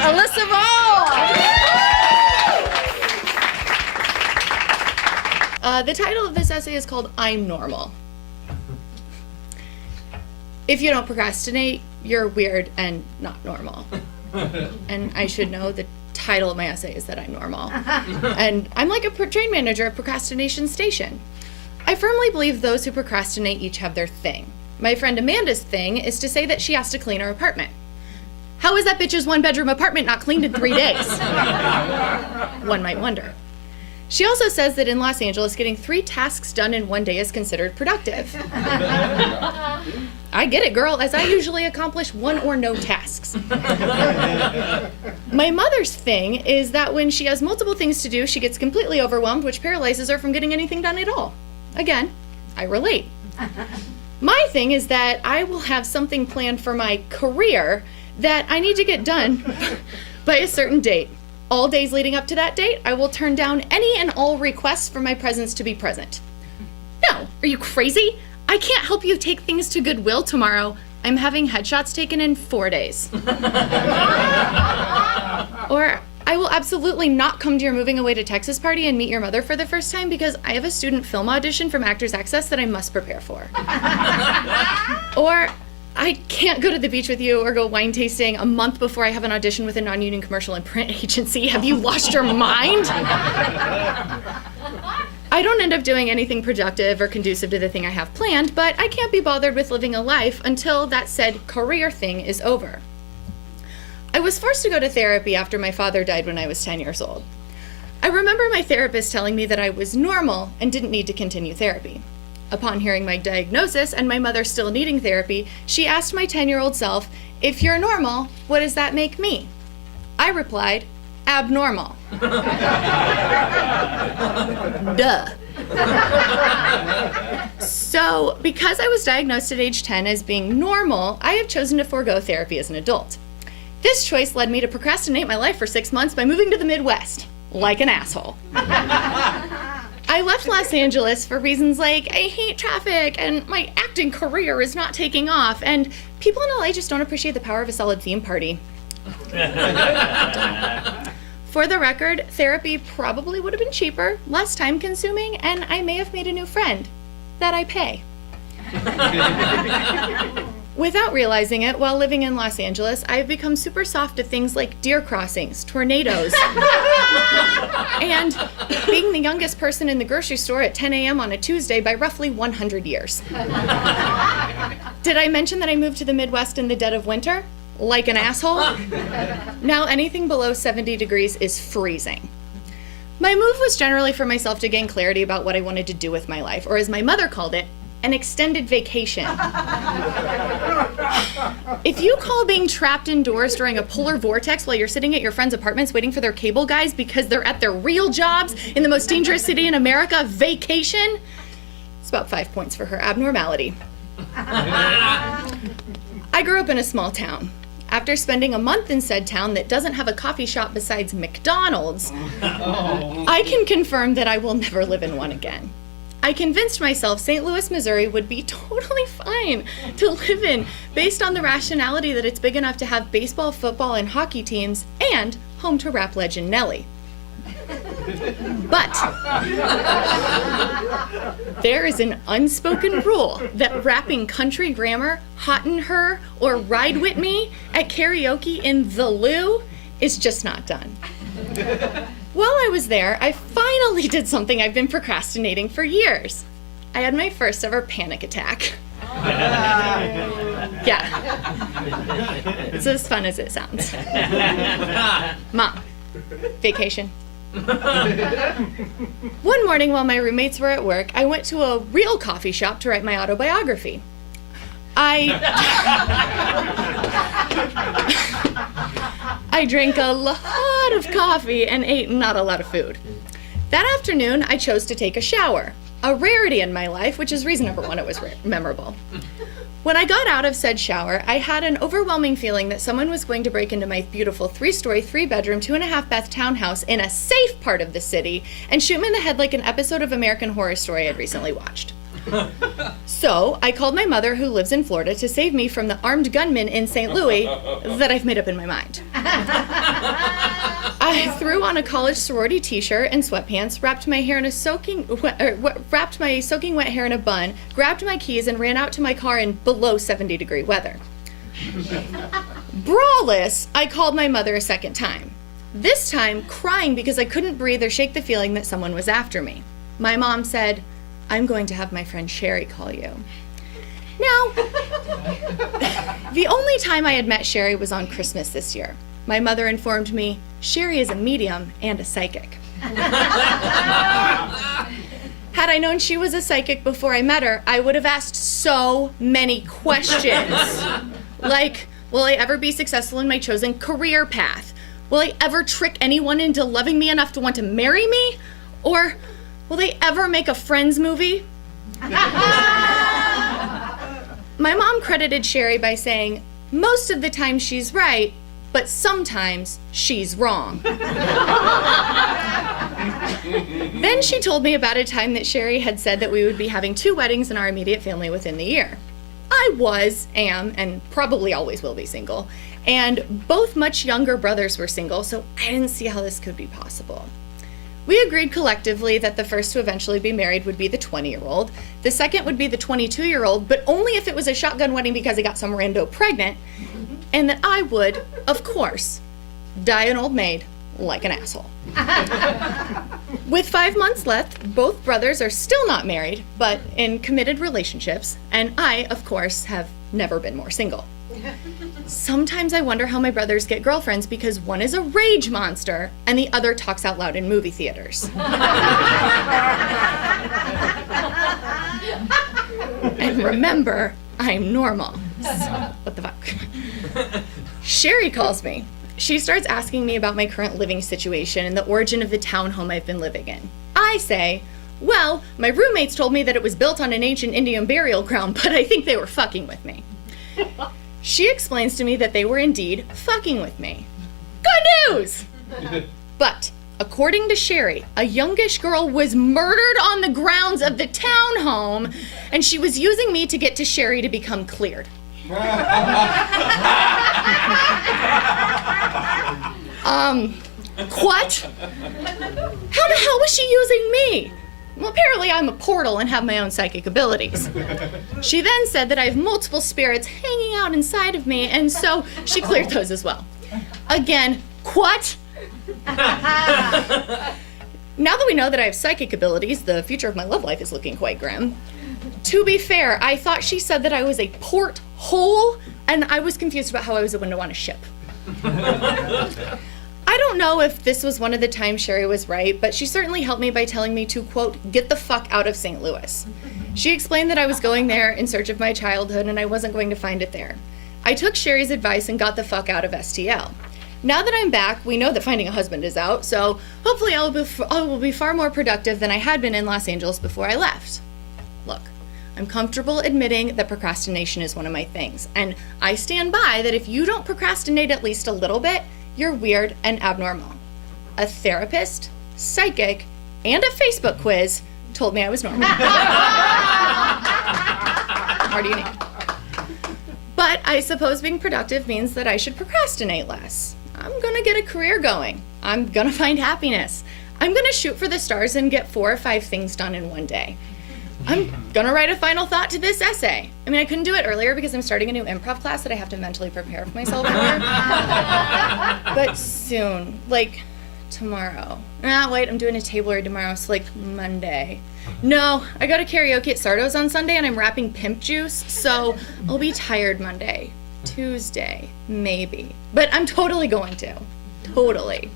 Alyssa July! The title of this essay is called I'm Normal. If you don't procrastinate, you're weird and not normal. And I should know the title of my essay is that I'm normal. And I'm like a train manager at Procrastination Station. I firmly believe those who procrastinate each have their thing. My friend Amanda's thing is to say that she has to clean her apartment. How is that bitch's one-bedroom apartment not cleaned in 3 days? One might wonder. She also says that in Los Angeles, getting 3 tasks done in 1 day is considered productive. I get it, girl, as I usually accomplish 1 or no tasks. My mother's thing is that when she has multiple things to do, she gets completely overwhelmed, which paralyzes her from getting anything done at all. Again, I relate. My thing is that I will have something planned for my career that I need to get done by a certain date. All days leading up to that date, I will turn down any and all requests for my presence to be present. No, are you crazy? I can't help you take things to Goodwill tomorrow. I'm having headshots taken in 4 days. Or I will absolutely not come to your moving away to Texas party and meet your mother for the first time because I have a student film audition from Actors Access that I must prepare for. Or I can't go to the beach with you or go wine tasting a month before I have an audition with a non-union commercial and print agency. Have you lost your mind? I don't end up doing anything productive or conducive to the thing I have planned, but I can't be bothered with living a life until that said career thing is over. I was forced to go to therapy after my father died when I was 10 years old. I remember my therapist telling me that I was normal and didn't need to continue therapy. Upon hearing my diagnosis and my mother still needing therapy, she asked my 10-year-old self, if you're normal, what does that make me? I replied, abnormal. Duh. So, because I was diagnosed at age 10 as being normal, I have chosen to forego therapy as an adult. This choice led me to procrastinate my life for 6 months by moving to the Midwest, like an asshole. I left Los Angeles for reasons like I hate traffic and my acting career is not taking off, and people in LA just don't appreciate the power of a solid theme party. For the record, therapy probably would have been cheaper, less time consuming, and I may have made a new friend that I pay. Without realizing it, while living in Los Angeles, I've become super soft to things like deer crossings, tornadoes, and being the youngest person in the grocery store at 10 a.m. on a Tuesday by roughly 100 years. Did I mention that I moved to the Midwest in the dead of winter? Like an asshole? Now anything below 70 degrees is freezing. My move was generally for myself to gain clarity about what I wanted to do with my life, or as my mother called it, an extended vacation. If you call being trapped indoors during a polar vortex while you're sitting at your friends' apartments waiting for their cable guys because they're at their real jobs in the most dangerous city in America, vacation, it's about 5 points for her abnormality. I grew up in a small town. After spending a month in said town that doesn't have a coffee shop besides McDonald's, I can confirm that I will never live in one again. I convinced myself St. Louis, Missouri would be totally fine to live in based on the rationality that it's big enough to have baseball, football, and hockey teams and home to rap legend Nelly. But there is an unspoken rule that rapping country grammar, Hot in Her, or Ride With Me at karaoke in the loo is just not done. While I was there, I finally did something I've been procrastinating for years. I had my first ever panic attack. Yeah. It's as fun as it sounds. Mom, vacation. One morning while my roommates were at work, I went to a real coffee shop to write my autobiography. I drank a lot of coffee and ate not a lot of food. That afternoon, I chose to take a shower, a rarity in my life, which is reason number one, it was memorable. When I got out of said shower, I had an overwhelming feeling that someone was going to break into my beautiful 3-story, 3-bedroom, 2.5-bath townhouse in a safe part of the city and shoot me in the head like an episode of American Horror Story I'd recently watched. So I called my mother, who lives in Florida, to save me from the armed gunman in St. Louis that I've made up in my mind. I threw on a college sorority t-shirt and sweatpants, wrapped my soaking wet hair in a bun, grabbed my keys, and ran out to my car in below 70-degree weather. Brawless, I called my mother a second time. This time, crying because I couldn't breathe or shake the feeling that someone was after me. My mom said, "I'm going to have my friend Sherry call you." Now, the only time I had met Sherry was on Christmas this year. My mother informed me, Sherry is a medium and a psychic. Had I known she was a psychic before I met her, I would have asked so many questions. Like, will I ever be successful in my chosen career path? Will I ever trick anyone into loving me enough to want to marry me? Or will they ever make a Friends movie? My mom credited Sherry by saying, most of the time she's right, but sometimes she's wrong. Then she told me about a time that Sherry had said that we would be having 2 weddings in our immediate family within the year. I am, and probably always will be single, and both much younger brothers were single, so I didn't see how this could be possible. We agreed collectively that the first to eventually be married would be the 20-year-old, the second would be the 22-year-old, but only if it was a shotgun wedding because he got some rando pregnant, and that I would, of course, die an old maid like an asshole. With 5 months left, both brothers are still not married, but in committed relationships, and I, of course, have never been more single. Sometimes I wonder how my brothers get girlfriends because one is a rage monster and the other talks out loud in movie theaters. And remember, I'm normal. So, what the fuck? Sherry calls me. She starts asking me about my current living situation and the origin of the townhome I've been living in. I say, well, my roommates told me that it was built on an ancient Indian burial ground, but I think they were fucking with me. She explains to me that they were indeed fucking with me. Good news! But, according to Sherry, a youngish girl was murdered on the grounds of the townhome, and she was using me to get to Sherry to become cleared. What? How the hell was she using me? Well, apparently I'm a portal and have my own psychic abilities. She then said that I have multiple spirits hanging out inside of me, and so she cleared those as well. Again, what? Now that we know that I have psychic abilities, the future of my love life is looking quite grim. To be fair, I thought she said that I was a porthole, and I was confused about how I was a window on a ship. I don't know if this was one of the times Sherry was right, but she certainly helped me by telling me to, quote, get the fuck out of St. Louis. She explained that I was going there in search of my childhood and I wasn't going to find it there. I took Sherry's advice and got the fuck out of STL. Now that I'm back, we know that finding a husband is out, so hopefully I will be far more productive than I had been in Los Angeles before I left. Look, I'm comfortable admitting that procrastination is one of my things, and I stand by that if you don't procrastinate at least a little bit, you're weird and abnormal. A therapist, psychic, and a Facebook quiz told me I was normal. What do you need? But I suppose being productive means that I should procrastinate less. I'm gonna get a career going. I'm gonna find happiness. I'm gonna shoot for the stars and get 4 or 5 things done in one day. I'm gonna write a final thought to this essay. I mean, I couldn't do it earlier because I'm starting a new improv class that I have to mentally prepare for myself for. But soon, like tomorrow. Wait, I'm doing a table read tomorrow, so like Monday. No, I go to karaoke at Sardo's on Sunday and I'm rapping Pimp Juice, so I'll be tired Monday. Tuesday, maybe. But I'm totally going to. Totally.